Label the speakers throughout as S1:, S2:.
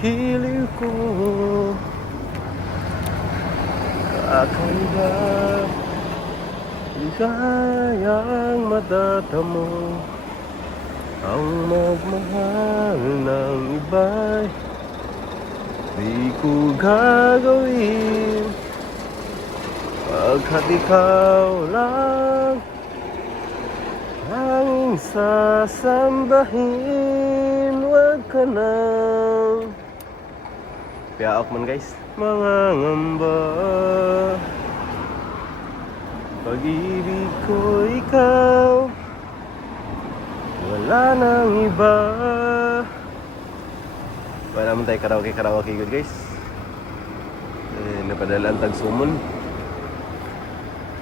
S1: giliw ko. Kakaiba Di kayang matatamo Ang magmahal ng iba'y Di ko gagawin. Pagkat ikaw lang Ang sasambahin Huwag ka nang Piyaok man guys. Mga ngamba. Pag-ibig ko ikaw. Wala nang iba. Wala naman tayo karaoke karaoke good guys. Eh, Napadala ang tagsumon.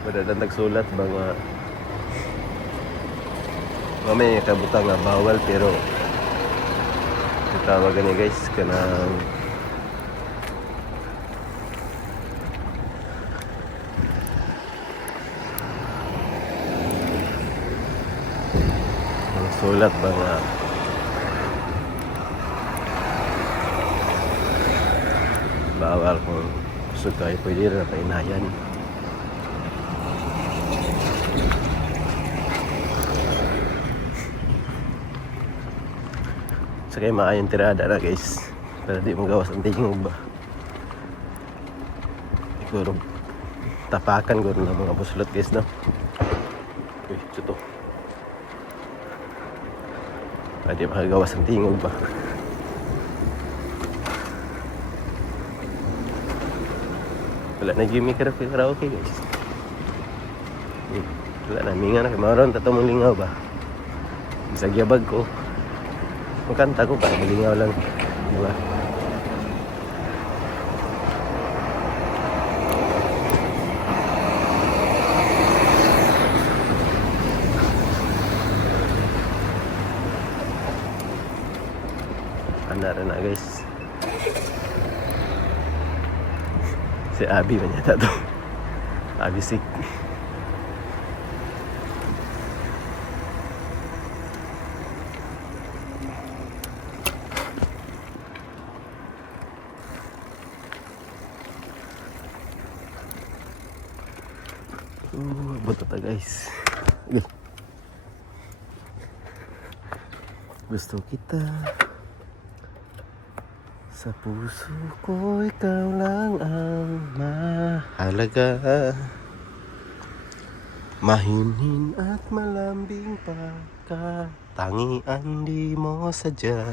S1: Padala ang tagsulat mga Mamaya kabuta nga bawal pero Tatawagan niya guys kanang sulat ba nga bawal kung gusto tayo pwede rin na painayan sa kayo maayong tirada na guys. Para di magawas ang tingog ba? Siguro tapakan ko ng mga buslot guys no? Uy ito di makagawas ang tingog ba? Wala na Jimmy. Karaoke guys. Wala na. Minga na kay maron. Tato mong lingaw ba? Bisag yabag ko. Ang kanta ko para malingaw lang. Di standar enak guys. Si Abi banyak tak tu. Abi sick Uh, betul tak guys. Guys Gusto kita. Sa puso ko ikaw lang ang mahalaga. Mahinhin at malambing pagkatangian di mo sadya